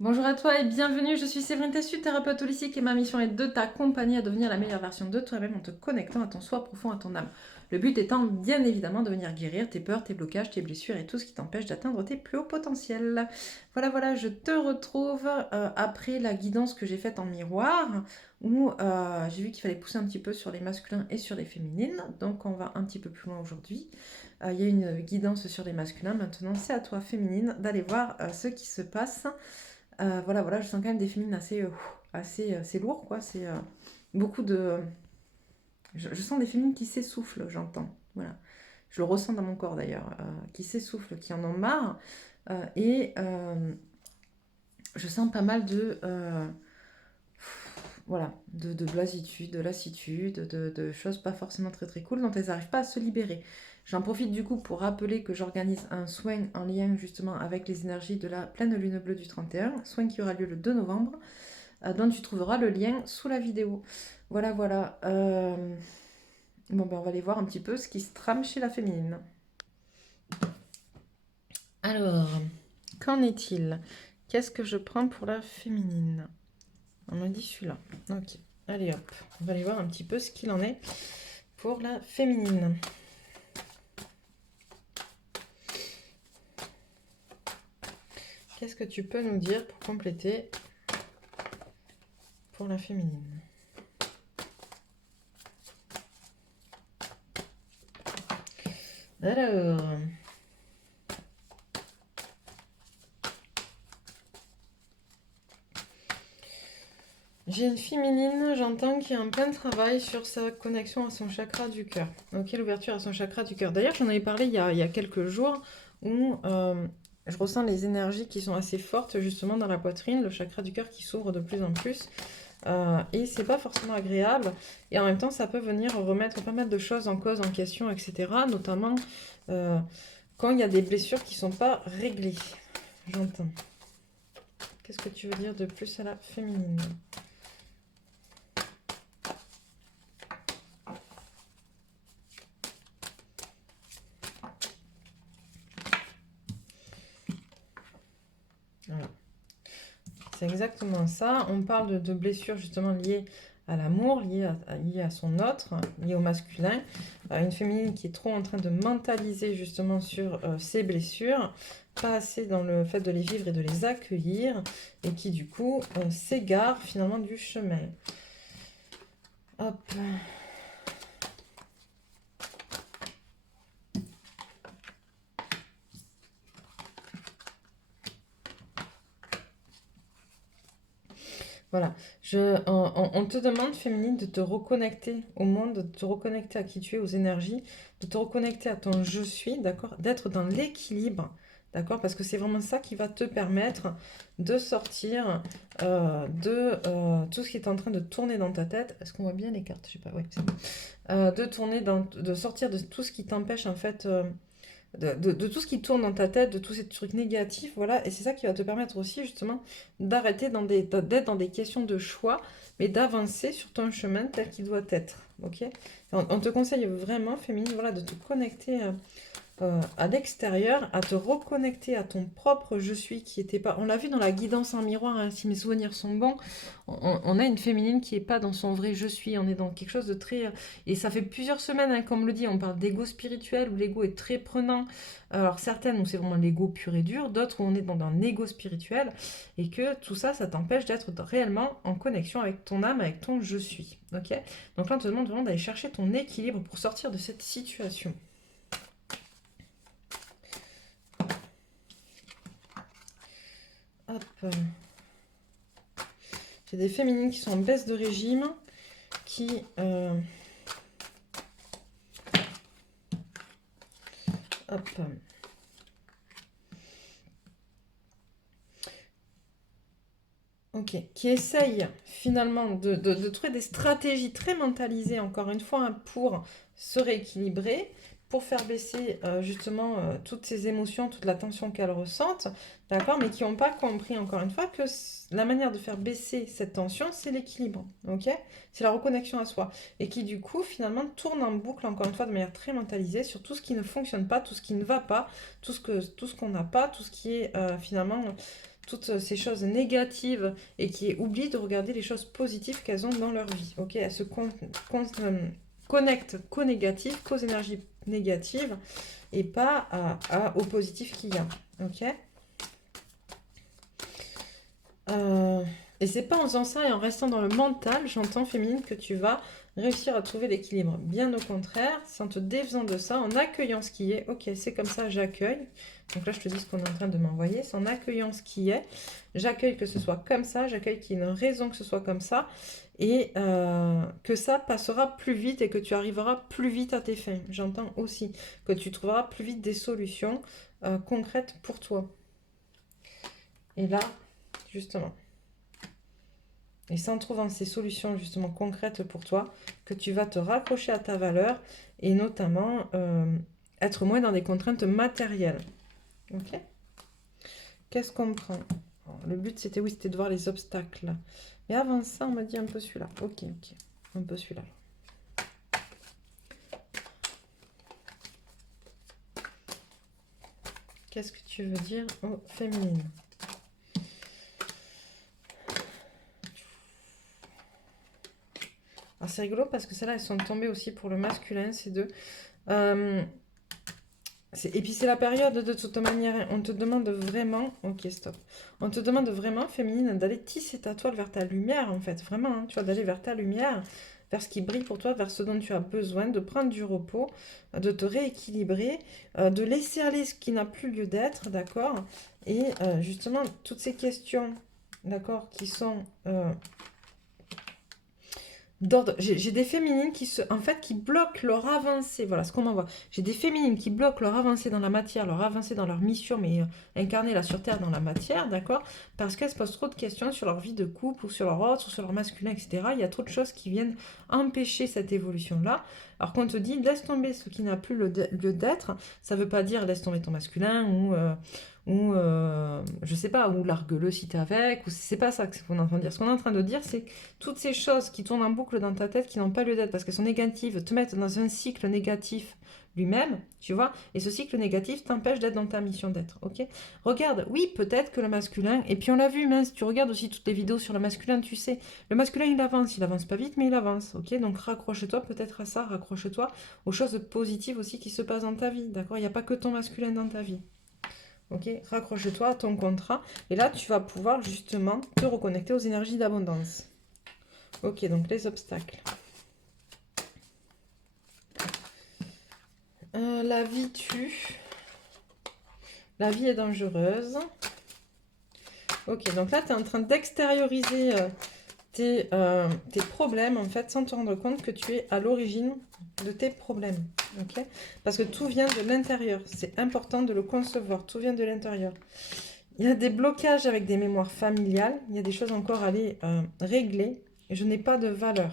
Bonjour à toi et bienvenue, je suis Séverine Tessu, thérapeute holistique et ma mission est de t'accompagner à devenir la meilleure version de toi-même en te connectant à ton soi profond, à ton âme. Le but étant bien évidemment de venir guérir tes peurs, tes blocages, tes blessures et tout ce qui t'empêche d'atteindre tes plus hauts potentiels. Voilà, je te retrouve après la guidance que j'ai faite en miroir où j'ai vu qu'il fallait pousser un petit peu sur les masculins et sur les féminines. Donc on va un petit peu plus loin aujourd'hui. Il y a une guidance sur les masculins, maintenant c'est à toi féminine d'aller voir ce qui se passe. Voilà, je sens quand même des féminines assez lourds, quoi. C'est beaucoup de. Je sens des féminines qui s'essoufflent, j'entends. Voilà. Je le ressens dans mon corps d'ailleurs, qui s'essoufflent, qui en ont marre. Et je sens pas mal de blasitude, de lassitude, de choses pas forcément très très cool dont elles n'arrivent pas à se libérer. J'en profite du coup pour rappeler que j'organise un soin en lien justement avec les énergies de la pleine lune bleue du 31, soin qui aura lieu le 2 novembre, dont tu trouveras le lien sous la vidéo. Voilà. Bon, ben on va aller voir un petit peu ce qui se trame chez la féminine. Alors, qu'en est-il? Qu'est-ce que je prends pour la féminine? On m'a dit celui-là. Ok, allez hop, on va aller voir un petit peu ce qu'il en est pour la féminine. Qu'est-ce que tu peux nous dire pour compléter pour la féminine? Alors, j'ai une féminine, j'entends, qui est en plein travail sur sa connexion à son chakra du cœur. Ok, l'ouverture à son chakra du cœur. D'ailleurs, j'en avais parlé il y a quelques jours où je ressens les énergies qui sont assez fortes justement dans la poitrine, le chakra du cœur qui s'ouvre de plus en plus. Et c'est pas forcément agréable. Et en même temps, ça peut venir remettre pas mal de choses en cause, en question, etc. Notamment quand il y a des blessures qui sont pas réglées. J'entends. Qu'est-ce que tu veux dire de plus à la féminine? Voilà. C'est exactement ça. On parle de blessures justement liées à l'amour, liées à son autre, liées au masculin. Une féminine qui est trop en train de mentaliser justement sur ses blessures, pas assez dans le fait de les vivre et de les accueillir, et qui du coup s'égare finalement du chemin. Hop. Voilà, on te demande, féminine, de te reconnecter au monde, de te reconnecter à qui tu es, aux énergies, de te reconnecter à ton je suis, d'accord? D'être dans l'équilibre, d'accord? Parce que c'est vraiment ça qui va te permettre de sortir tout ce qui est en train de tourner dans ta tête. Est-ce qu'on voit bien les cartes? Je sais pas, oui, c'est bon. De sortir de tout ce qui t'empêche en fait. De tout ce qui tourne dans ta tête, de tous ces trucs négatifs, voilà, et c'est ça qui va te permettre aussi justement d'arrêter d'être dans des questions de choix, mais d'avancer sur ton chemin tel qu'il doit être, ok? On te conseille vraiment, féminine, voilà, de te connecter à l'extérieur, à te reconnecter à ton propre je suis qui était pas. On l'a vu dans la guidance en miroir, hein, si mes souvenirs sont bons, on a une féminine qui est pas dans son vrai je suis, on est dans quelque chose de très. Et ça fait plusieurs semaines, hein, comme le dit, on parle d'ego spirituel où l'ego est très prenant. Alors certaines où c'est vraiment l'ego pur et dur, d'autres où on est dans un ego spirituel et que tout ça, ça t'empêche d'être réellement en connexion avec ton âme, avec ton je suis. Ok? Donc là, on te demande vraiment d'aller chercher ton équilibre pour sortir de cette situation. Hop. J'ai des féminines qui sont en baisse de régime, qui... hop. Ok. Qui essayent finalement de trouver des stratégies très mentalisées, encore une fois, hein, pour se rééquilibrer, pour faire baisser justement toutes ces émotions, toute la tension qu'elles ressentent, d'accord, mais qui n'ont pas compris, encore une fois, que la manière de faire baisser cette tension, c'est l'équilibre, ok? C'est la reconnexion à soi. Et qui, du coup, finalement, tourne en boucle, encore une fois, de manière très mentalisée, sur tout ce qui ne fonctionne pas, tout ce qui ne va pas, tout ce qu'on n'a pas, tout ce qui est finalement toutes ces choses négatives et qui oublient de regarder les choses positives qu'elles ont dans leur vie. Ok, elles se connectent qu'aux négatives, qu'aux énergies négatives et pas au positif qu'il y a. Ok. Et c'est pas en faisant ça et en restant dans le mental, j'entends féminine, que tu vas réussir à trouver l'équilibre. Bien au contraire, c'est en te défaisant de ça, en accueillant ce qui est. Ok, c'est comme ça, j'accueille. Donc là, je te dis ce qu'on est en train de m'envoyer. C'est en accueillant ce qui est. J'accueille que ce soit comme ça. J'accueille qu'il y ait une raison que ce soit comme ça. Et que ça passera plus vite et que tu arriveras plus vite à tes fins. J'entends aussi que tu trouveras plus vite des solutions concrètes pour toi. Et là, justement. Et c'est en trouvant ces solutions justement concrètes pour toi que tu vas te raccrocher à ta valeur et notamment être moins dans des contraintes matérielles. Ok? Qu'est-ce qu'on prend? Le but c'était oui, c'était de voir les obstacles. Mais avant ça, on m'a dit un peu celui-là. Ok, ok. Un peu celui-là. Qu'est-ce que tu veux dire au féminin? Alors c'est rigolo parce que celles-là, elles sont tombées aussi pour le masculin, ces deux. Et puis c'est la période de toute manière, on te demande vraiment, ok stop, on te demande vraiment féminine d'aller tisser ta toile vers ta lumière en fait, vraiment, hein, tu vois, d'aller vers ta lumière, vers ce qui brille pour toi, vers ce dont tu as besoin, de prendre du repos, de te rééquilibrer, de laisser aller ce qui n'a plus lieu d'être, d'accord, et justement toutes ces questions, d'accord, qui sont j'ai des féminines qui bloquent leur avancée. Voilà ce qu'on m'envoie. J'ai des féminines qui bloquent leur avancée dans la matière, leur avancée dans leur mission, mais incarnée là sur Terre dans la matière, d'accord? Parce qu'elles se posent trop de questions sur leur vie de couple, ou sur leur autre, ou sur leur masculin, etc. Il y a trop de choses qui viennent empêcher cette évolution-là. Alors qu'on te dit, laisse tomber ce qui n'a plus lieu d'être, ça ne veut pas dire laisse tomber ton masculin, ou je sais pas, ou largue-le si t'es avec, ou c'est pas ça qu'on est en train de dire. Ce qu'on est en train de dire, c'est toutes ces choses qui tournent en boucle dans ta tête, qui n'ont pas lieu d'être parce qu'elles sont négatives, te mettent dans un cycle négatif lui-même, tu vois, et ce cycle négatif t'empêche d'être dans ta mission d'être, ok? Regarde, oui, peut-être que le masculin, et puis on l'a vu, hein, si tu regardes aussi toutes les vidéos sur le masculin, tu sais, le masculin il avance pas vite, mais il avance, ok? Donc raccroche-toi peut-être à ça, raccroche-toi aux choses positives aussi qui se passent dans ta vie, d'accord? Il n'y a pas que ton masculin dans ta vie. Ok, raccroche-toi à ton contrat et là tu vas pouvoir justement te reconnecter aux énergies d'abondance. Ok, donc les obstacles. La vie tue. La vie est dangereuse. Ok, donc là tu es en train d'extérioriser tes problèmes en fait sans te rendre compte que tu es à l'origine de tes problèmes. Ok, parce que tout vient de l'intérieur. C'est important de le concevoir. Tout vient de l'intérieur. Il y a des blocages avec des mémoires familiales. Il y a des choses encore à aller régler. Je n'ai pas de valeur.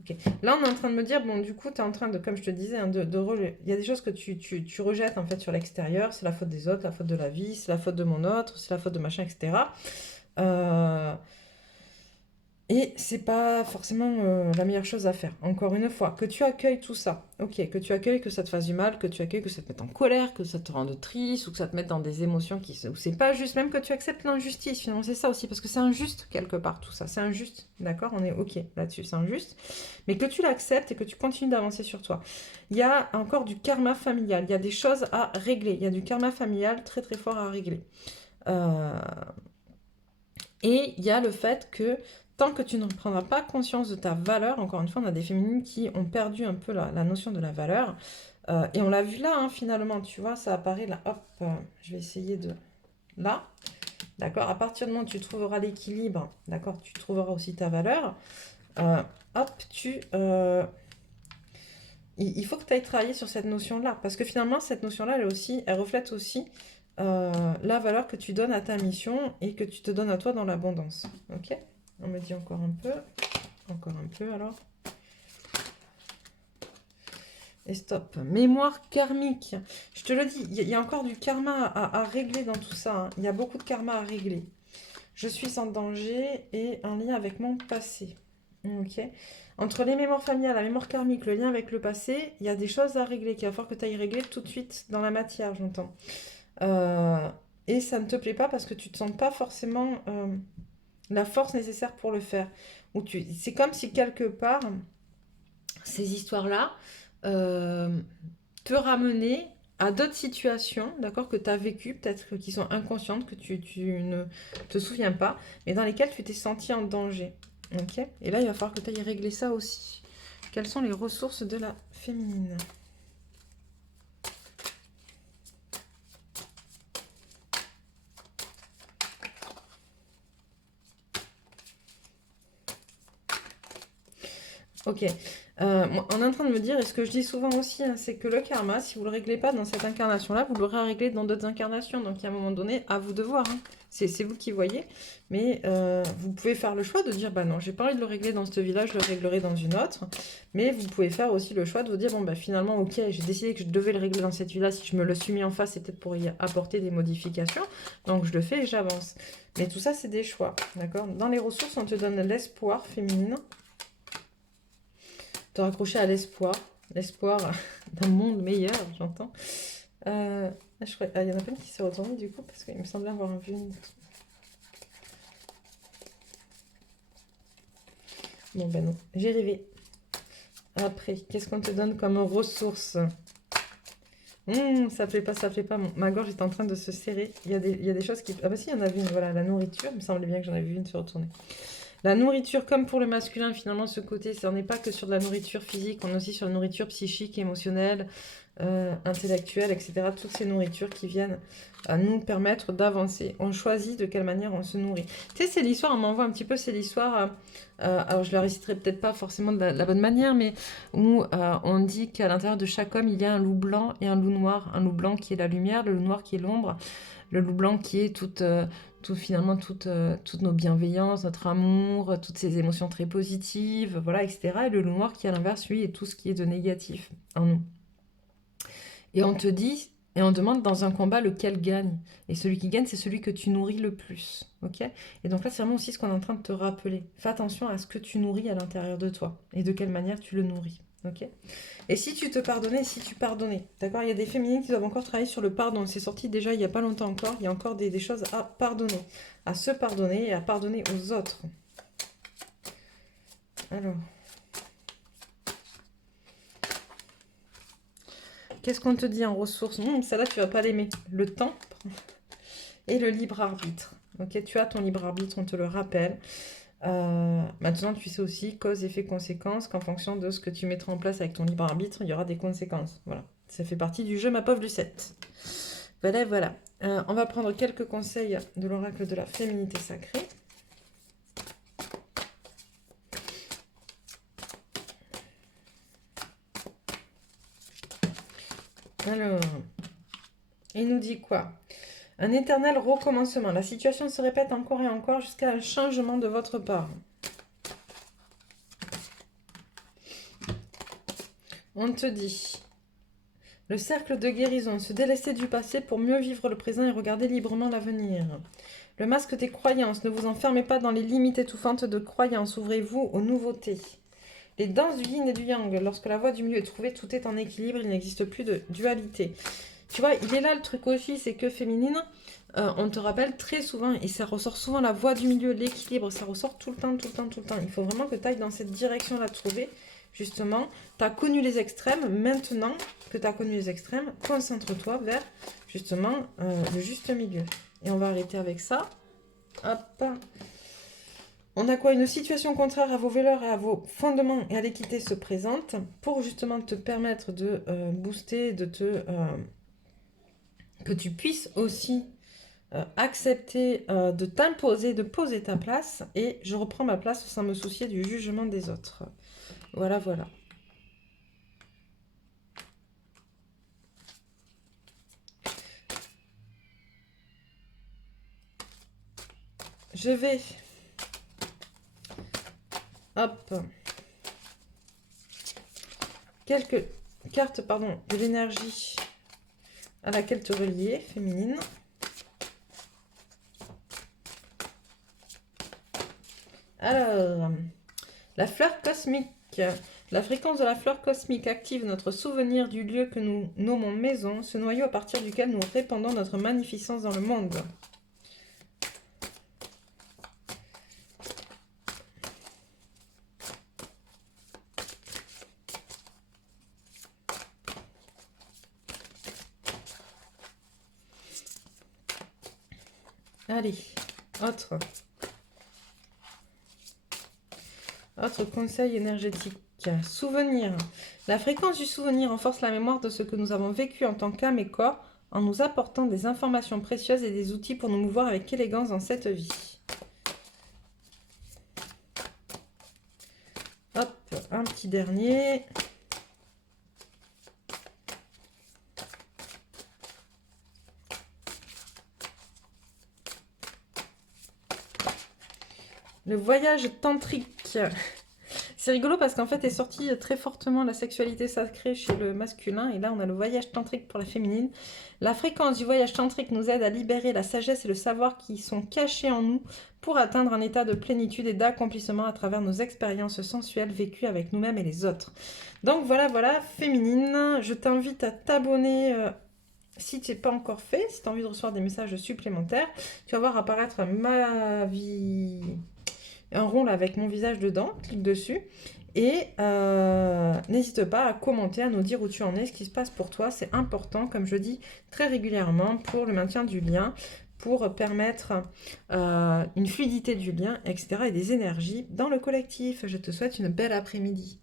Ok. Là, on est en train de me dire, bon, du coup, tu es en train de, comme je te disais, hein, il y a des choses que tu rejettes en fait sur l'extérieur. C'est la faute des autres, la faute de la vie, c'est la faute de mon autre, c'est la faute de machin, etc. Et c'est pas forcément la meilleure chose à faire. Encore une fois, que tu accueilles tout ça, ok, que tu accueilles que ça te fasse du mal, que tu accueilles que ça te mette en colère, que ça te rende triste, ou que ça te mette dans des émotions où c'est pas juste, même que tu acceptes l'injustice, finalement, c'est ça aussi, parce que c'est injuste quelque part tout ça, c'est injuste, d'accord, on est ok là-dessus, c'est injuste, mais que tu l'acceptes et que tu continues d'avancer sur toi. Il y a encore du karma familial, il y a des choses à régler, il y a du karma familial très très fort à régler. Et il y a le fait que tant que tu ne prendras pas conscience de ta valeur, encore une fois, on a des féminines qui ont perdu un peu la notion de la valeur. Et on l'a vu là, hein, finalement, tu vois, ça apparaît là. Hop, je vais essayer de... Là, d'accord? À partir du moment où tu trouveras l'équilibre, d'accord, tu trouveras aussi ta valeur. Hop, il faut que tu ailles travailler sur cette notion-là. Parce que finalement, cette notion-là, elle reflète aussi la valeur que tu donnes à ta mission et que tu te donnes à toi dans l'abondance. Ok? On me dit encore un peu alors. Et stop. Mémoire karmique. Je te le dis, il y a encore du karma à régler dans tout ça. Hein. Il y a beaucoup de karma à régler. Je suis en danger et un lien avec mon passé. Ok. Entre les mémoires familiales, la mémoire karmique, le lien avec le passé, il y a des choses à régler qu'il va falloir que tu ailles régler tout de suite dans la matière, j'entends. et ça ne te plaît pas parce que tu ne te sens pas forcément la force nécessaire pour le faire. C'est comme si quelque part, ces histoires-là euh, te ramenaient à d'autres situations, d'accord, que tu as vécues, peut-être qui sont inconscientes, que tu ne te souviens pas, mais dans lesquelles tu t'es senti en danger. Ok. Et là, il va falloir que tu ailles régler ça aussi. Quelles sont les ressources de la féminine? Ok. On est en train de me dire, et ce que je dis souvent aussi, hein, c'est que le karma, si vous ne le réglez pas dans cette incarnation-là, vous l'aurez à régler dans d'autres incarnations. Donc, il y a un moment donné, à vous de voir, hein. C'est vous qui voyez. Mais vous pouvez faire le choix de dire, bah non, j'ai pas envie de le régler dans cette vie-là, je le réglerai dans une autre. Mais vous pouvez faire aussi le choix de vous dire, bon, bah finalement, ok, j'ai décidé que je devais le régler dans cette vie-là. Si je me le suis mis en face, c'est peut-être pour y apporter des modifications. Donc, je le fais et j'avance. Mais tout ça, c'est des choix, d'accord? Dans les ressources, on te donne l'espoir féminine. Te raccrocher à l'espoir. L'espoir d'un monde meilleur, j'entends. Il y en a pas une qui s'est retournée du coup, parce qu'il me semblait avoir vu une. Bon ben non, j'ai rêvé. Après, qu'est-ce qu'on te donne comme ressource? Ça plaît pas, ça plaît pas. Ma gorge est en train de se serrer. Il y a des choses qui... Ah bah si, il y en avait une, voilà, la nourriture. Il me semblait bien que j'en avais vu une se retourner. La nourriture, comme pour le masculin, finalement, ce côté, ça n'est pas que sur de la nourriture physique, on est aussi sur la nourriture psychique, émotionnelle, intellectuelle, etc. Toutes ces nourritures qui viennent à nous permettre d'avancer. On choisit de quelle manière on se nourrit. Tu sais, c'est l'histoire, on m'envoie un petit peu, c'est l'histoire, alors je la réciterai peut-être pas forcément de la bonne manière, mais où on dit qu'à l'intérieur de chaque homme, il y a un loup blanc et un loup noir. Un loup blanc qui est la lumière, le loup noir qui est l'ombre, le loup blanc qui est finalement toutes nos bienveillances, notre amour, toutes ces émotions très positives, voilà, etc. Et le loup noir qui, à l'inverse, lui, est tout ce qui est de négatif en nous. Et on te dit, et on demande dans un combat lequel gagne. Et celui qui gagne, c'est celui que tu nourris le plus. Ok. Et donc là, c'est vraiment aussi ce qu'on est en train de te rappeler. Fais attention à ce que tu nourris à l'intérieur de toi et de quelle manière tu le nourris. Ok. Et si tu te pardonnais, si tu pardonnais, d'accord, il y a des féminines qui doivent encore travailler sur le pardon. C'est sorti déjà il n'y a pas longtemps encore. Il y a encore des choses à pardonner, à se pardonner et à pardonner aux autres. Alors, qu'est-ce qu'on te dit en ressources? Celle-là, tu vas pas l'aimer. Le temps et le libre arbitre. Ok, tu as ton libre arbitre, on te le rappelle. Maintenant, tu sais aussi, cause, effet, conséquence, qu'en fonction de ce que tu mettras en place avec ton libre arbitre, il y aura des conséquences. Voilà, ça fait partie du jeu, ma pauvre Lucette. Voilà, voilà. On va prendre quelques conseils de l'oracle de la féminité sacrée. Alors, il nous dit quoi? Un éternel recommencement. La situation se répète encore et encore jusqu'à un changement de votre part. On te dit le cercle de guérison, se délester du passé pour mieux vivre le présent et regarder librement l'avenir. Le masque des croyances, ne vous enfermez pas dans les limites étouffantes de croyances, ouvrez-vous aux nouveautés. Les danses du yin et du yang, lorsque la voie du milieu est trouvée, tout est en équilibre, il n'existe plus de dualité. Tu vois, il est là le truc aussi, c'est que féminine, on te rappelle très souvent, et ça ressort souvent la voie du milieu, l'équilibre, ça ressort tout le temps, tout le temps, tout le temps. Il faut vraiment que tu ailles dans cette direction-là de trouver, justement. Tu as connu les extrêmes, maintenant que tu as connu les extrêmes, concentre-toi vers, justement, le juste milieu. Et on va arrêter avec ça. Hop. On a quoi? Une situation contraire à vos valeurs et à vos fondements et à l'équité se présente pour justement te permettre de booster, que tu puisses aussi accepter de t'imposer, de poser ta place et je reprends ma place sans me soucier du jugement des autres. Voilà, voilà. Je vais... Hop. Quelques cartes, pardon, de l'énergie à laquelle te relier, féminine. Alors, la fleur cosmique. La fréquence de la fleur cosmique active notre souvenir du lieu que nous nommons maison, ce noyau à partir duquel nous répandons notre magnificence dans le monde. Allez, autre conseil énergétique. Souvenir. La fréquence du souvenir renforce la mémoire de ce que nous avons vécu en tant qu'âme et corps en nous apportant des informations précieuses et des outils pour nous mouvoir avec élégance dans cette vie. Hop, un petit dernier. Le voyage tantrique. C'est rigolo parce qu'en fait est sorti très fortement la sexualité sacrée chez le masculin et là on a le voyage tantrique pour la féminine. La fréquence du voyage tantrique nous aide à libérer la sagesse et le savoir qui sont cachés en nous pour atteindre un état de plénitude et d'accomplissement à travers nos expériences sensuelles vécues avec nous-mêmes et les autres. Donc voilà, féminine, je t'invite à t'abonner si tu n'es pas encore fait, si tu as envie de recevoir des messages supplémentaires. Tu vas voir apparaître ma vie... un rond là, avec mon visage dedans, clique dessus et n'hésite pas à commenter, à nous dire où tu en es, ce qui se passe pour toi, c'est important comme je dis très régulièrement pour le maintien du lien, pour permettre une fluidité du lien, etc. et des énergies dans le collectif. Je te souhaite une belle après-midi.